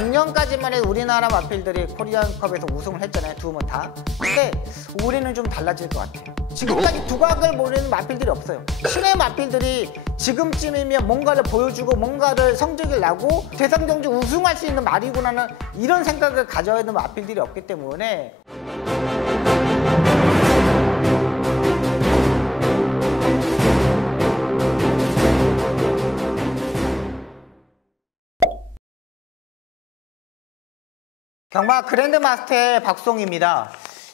작년까지만 해도 우리나라 마필들이 코리안컵에서 우승을 했잖아요. 두 번 다. 근데 올해는 좀 달라질 것 같아요. 지금까지 두각을 보이는 마필들이 없어요. 신의 마필들이 지금쯤이면 뭔가를 보여주고 뭔가를 성적을 내고 대상 경주 우승할 수 있는 말이구나는 이런 생각을 가져야 되는 마필들이 없기 때문에 경마 그랜드마스터의 박송입니다.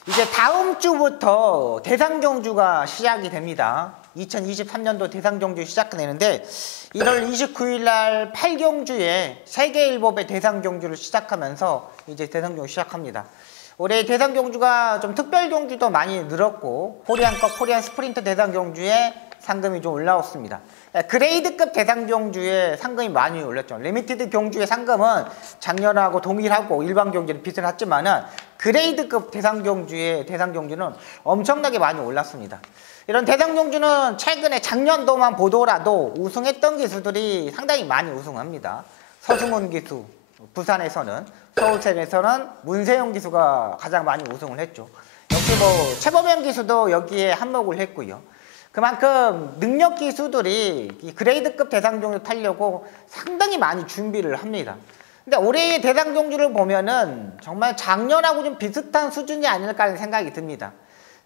이제 다음 주부터 대상경주가 시작이 됩니다. 2023년도 대상경주 시작되는데 1월 29일 날 8경주에 세계일법의 대상경주를 시작하면서 이제 대상경주 시작합니다. 올해 대상경주가 좀 특별경주도 많이 늘었고 코리안컵, 코리안 스프린트 대상경주에 상금이 좀 올라왔습니다. 그레이드급 대상경주에 상금이 많이 올랐죠. 리미티드 경주의 상금은 작년하고 동일하고 일반 경주는 비슷했지만은 그레이드급 대상경주의 대상경주는 엄청나게 많이 올랐습니다. 이런 대상경주는 최근에 작년도만 보더라도 우승했던 기수들이 상당히 많이 우승합니다. 서승훈 기수, 부산에서는, 서울시에서는 문세영 기수가 가장 많이 우승을 했죠. 역시 뭐 최범현 기수도 여기에 한몫을 했고요. 그만큼 능력 기수들이 이 그레이드급 대상경주 타려고 상당히 많이 준비를 합니다. 근데 올해의 대상경주를 보면은 정말 작년하고 좀 비슷한 수준이 아닐까 하는 생각이 듭니다.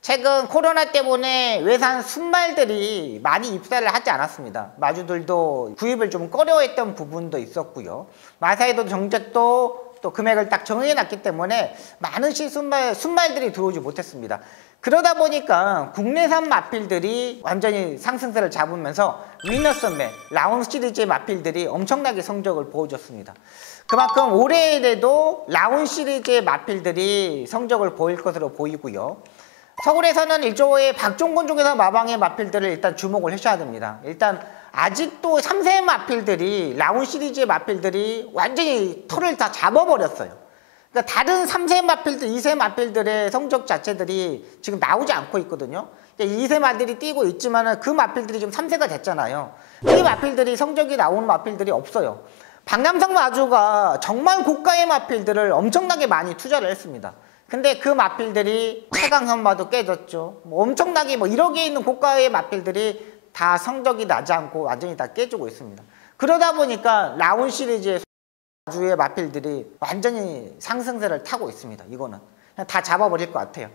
최근 코로나 때문에 외산 순말들이 많이 입사를 하지 않았습니다. 마주들도 구입을 좀 꺼려했던 부분도 있었고요. 마사에도 정책도 또 금액을 딱 정해놨기 때문에 많은 순말들이 들어오지 못했습니다. 그러다 보니까 국내산 마필들이 완전히 상승세를 잡으면서 위너스맨, 라운 시리즈의 마필들이 엄청나게 성적을 보여줬습니다. 그만큼 올해에도 라운 시리즈의 마필들이 성적을 보일 것으로 보이고요. 서울에서는 일조의 박종곤 중에서 마방의 마필들을 일단 주목을 하셔야 됩니다. 일단 아직도 3세 마필들이 라운 시리즈의 마필들이 완전히 털을 다 잡아버렸어요. 그러니까 다른 3세 마필들, 2세 마필들의 성적 자체들이 지금 나오지 않고 있거든요. 2세 마필들이 뛰고 있지만 그 마필들이 지금 3세가 됐잖아요. 이 마필들이 성적이 나오는 마필들이 없어요. 박남성 마주가 정말 고가의 마필들을 엄청나게 많이 투자를 했습니다. 근데 그 마필들이 최강현마도 깨졌죠. 엄청나게 1억에 있는 고가의 마필들이 다 성적이 나지 않고 완전히 다 깨지고 있습니다. 그러다 보니까 라운 시리즈의 주의 마필들이 완전히 상승세를 타고 있습니다. 이거는 그냥 다 잡아버릴 것 같아요.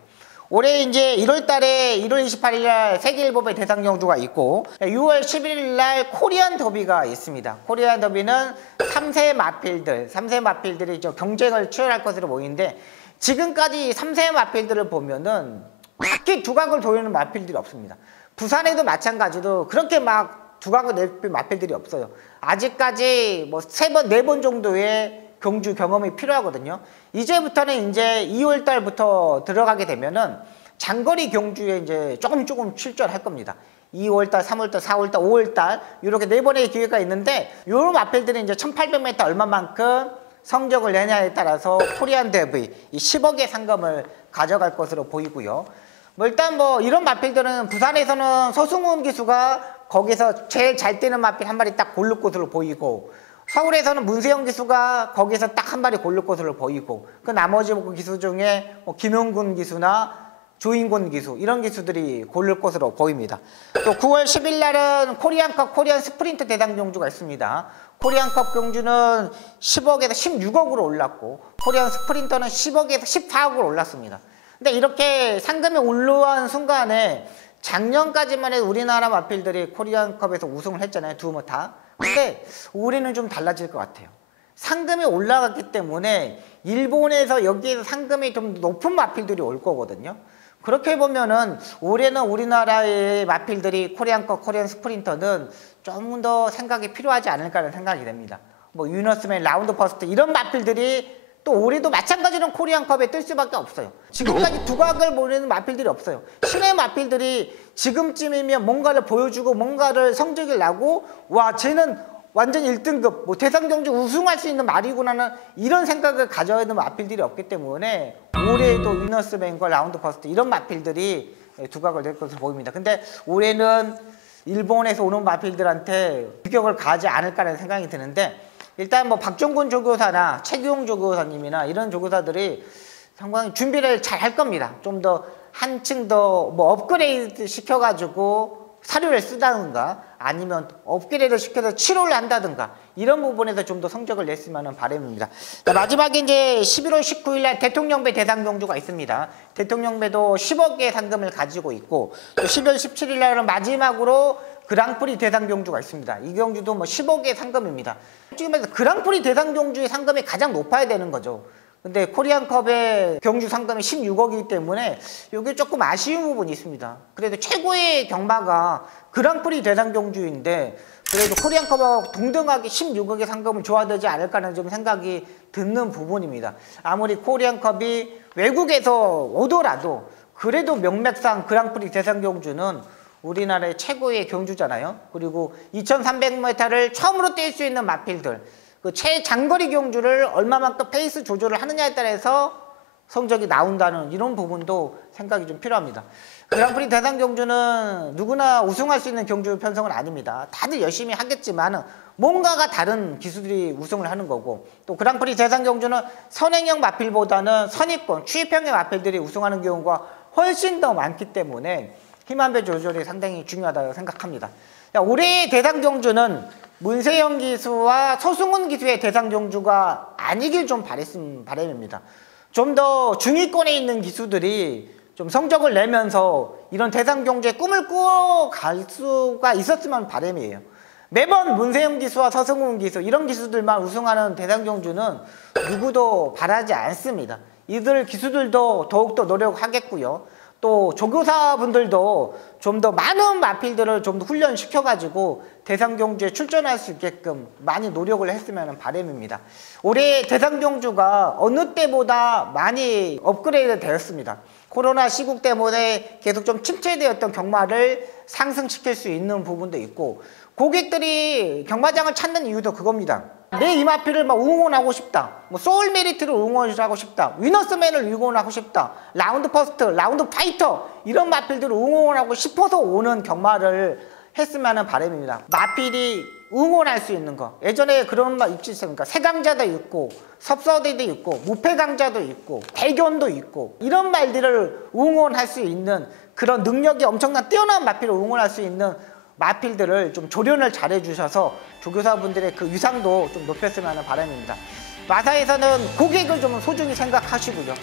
올해 이제 1월 달에 1월 28일 날 세계일법의 대상경주가 있고 6월 11일 날 코리안 더비가 있습니다. 코리안 더비는 3세 마필들이 경쟁을 치열할 것으로 보이는데 지금까지 3세 마필들을 보면은 딱히 두각을 보이는 마필들이 없습니다. 부산에도 마찬가지로 그렇게 막 두각을 낼 마필들이 없어요. 아직까지 뭐 3번, 4번 정도의 경주 경험이 필요하거든요. 이제부터는 이제 2월 달부터 들어가게 되면은 장거리 경주에 이제 조금 출전할 겁니다. 2월 달, 3월 달, 4월 달, 5월 달 이렇게 4번의 기회가 있는데 이런 마필들이 이제 1800m 얼마만큼 성적을 내냐에 따라서 코리안 더비 이 10억의 상금을 가져갈 것으로 보이고요. 일단 이런 마필들은 부산에서는 서승훈 기수가 거기서 제일 잘 뛰는 마필 한 마리 딱 고를 것으로 보이고 서울에서는 문세영 기수가 거기서 딱 한 마리 고를 것으로 보이고 그 나머지 기수 중에 김용군 기수나 조인곤 기수 이런 기수들이 고를 것으로 보입니다. 또 9월 10일 날은 코리안컵 코리안 스프린트 대상경주가 있습니다. 코리안컵 경주는 10억에서 16억으로 올랐고 코리안 스프린터는 10억에서 14억으로 올랐습니다. 근데 이렇게 상금이 올라온 순간에 작년까지만 해도 우리나라 마필들이 코리안컵에서 우승을 했잖아요. 두 번 다. 근데 올해는 좀 달라질 것 같아요. 상금이 올라갔기 때문에 일본에서 여기에서 상금이 좀 높은 마필들이 올 거거든요. 그렇게 보면은 올해는 우리나라의 마필들이 코리안컵, 코리안 스프린터는 좀 더 생각이 필요하지 않을까라는 생각이 됩니다. 유너스맨, 라운드 퍼스트 이런 마필들이 또 올해도 마찬가지로 코리안컵에 뜰 수밖에 없어요. 지금까지 두각을 보이는 마필들이 없어요. 신의 마필들이 지금쯤이면 뭔가를 보여주고 뭔가를 성적을 내고 와 쟤는 완전 1등급 대상경주 우승할 수 있는 말이구나는 이런 생각을 가져야 되는 마필들이 없기 때문에 올해도 위너스맨과 라운드 퍼스트 이런 마필들이 두각을 낼 것으로 보입니다. 근데 올해는 일본에서 오는 마필들한테 규격을 가하지 않을까라는 생각이 드는데 일단 뭐 박종근 조교사나 최규용 조교사님이나 이런 조교사들이 상당히 준비를 잘 할 겁니다. 좀 더 한층 더 뭐 업그레이드 시켜가지고 사료를 쓰다든가 아니면 업그레이드 시켜서 치료를 한다든가 이런 부분에서 좀 더 성적을 냈으면 하는 바람입니다. 마지막에 이제 11월 19일 날 대통령배 대상 경주가 있습니다. 대통령배도 10억의 상금을 가지고 있고 또 12월 17일 날은 마지막으로 그랑프리 대상 경주가 있습니다. 이 경주도 뭐 10억의 상금입니다. 지금 그랑프리 대상 경주의 상금이 가장 높아야 되는 거죠. 근데 코리안컵의 경주 상금이 16억이기 때문에 이게 조금 아쉬운 부분이 있습니다. 그래도 최고의 경마가 그랑프리 대상 경주인데 그래도 코리안컵하고 동등하게 16억의 상금을 줘야 되지 않을까라는 좀 생각이 드는 부분입니다. 아무리 코리안컵이 외국에서 오더라도 그래도 명맥상 그랑프리 대상 경주는 우리나라의 최고의 경주잖아요. 그리고 2300m를 처음으로 뛸 수 있는 마필들, 그 최장거리 경주를 얼마만큼 페이스 조절을 하느냐에 따라서 성적이 나온다는 이런 부분도 생각이 좀 필요합니다. 그랑프리 대상 경주는 누구나 우승할 수 있는 경주 편성은 아닙니다. 다들 열심히 하겠지만 뭔가가 다른 기수들이 우승을 하는 거고 또 그랑프리 대상 경주는 선행형 마필보다는 선입권, 추입형의 마필들이 우승하는 경우가 훨씬 더 많기 때문에 힘안배 조절이 상당히 중요하다고 생각합니다. 올해의 대상 경주는 문세영 기수와 서승훈 기수의 대상 경주가 아니길 좀 바람입니다. 좀 더 중위권에 있는 기수들이 좀 성적을 내면서 이런 대상 경주의 꿈을 꾸어갈 수가 있었으면 바람이에요. 매번 문세영 기수와 서승훈 기수 이런 기수들만 우승하는 대상 경주는 누구도 바라지 않습니다. 이들 기수들도 더욱더 노력하겠고요. 또 조교사분들도 좀 더 많은 마필들을 좀 더 훈련시켜가지고 대상 경주에 출전할 수 있게끔 많이 노력을 했으면 바람입니다. 올해 대상 경주가 어느 때보다 많이 업그레이드 되었습니다. 코로나 시국 때문에 계속 좀 침체되었던 경마를 상승시킬 수 있는 부분도 있고 고객들이 경마장을 찾는 이유도 그겁니다. 내 이 마필을 막 응원하고 싶다. 뭐 소울 메리트를 응원하고 싶다. 위너스맨을 응원하고 싶다. 라운드 퍼스트, 라운드 파이터 이런 마필들을 응원하고 싶어서 오는 경마를 했으면 하는 바람입니다. 마필이 응원할 수 있는 거. 예전에 그런 말 있지 않습니까? 세강자도 있고 섭서대도 있고 무패강자도 있고 대견도 있고 이런 말들을 응원할 수 있는 그런 능력이 엄청난 뛰어난 마필을 응원할 수 있는 마필들을 좀 조련을 잘 해주셔서 조교사분들의 그 위상도 좀 높였으면 하는 바람입니다. 마사에서는 고객을 좀 소중히 생각하시고요.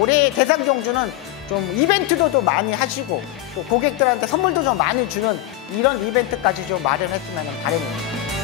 올해 대상 경주는 좀 이벤트도 좀 많이 하시고 또 고객들한테 선물도 좀 많이 주는 이런 이벤트까지 좀 마련했으면 하는 바람입니다.